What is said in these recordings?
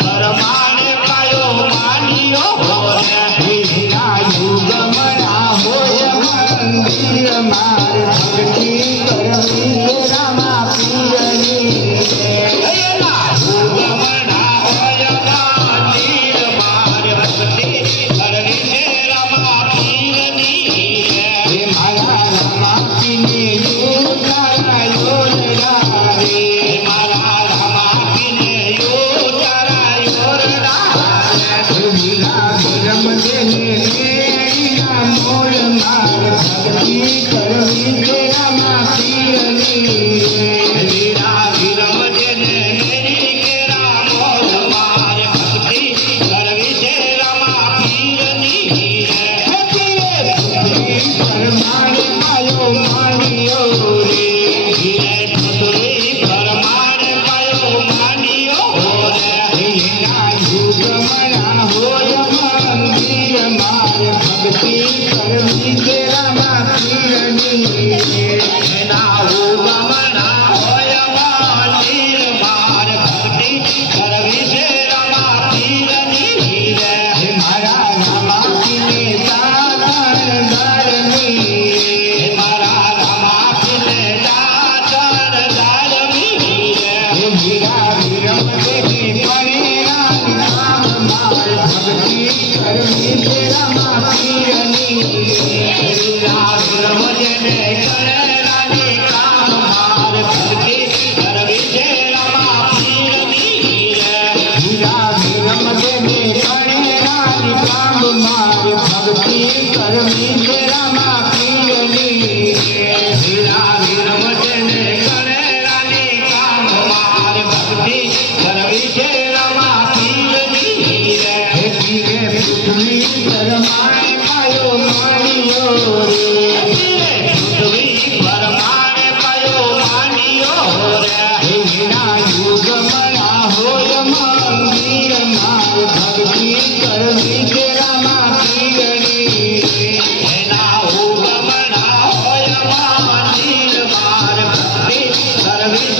પરમા Hallelujah.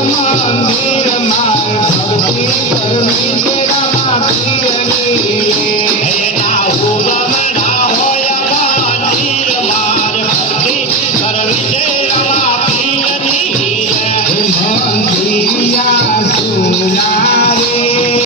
મંદિરમાં ભક્તિ કરવી જરા માં પ્રિય ગીએ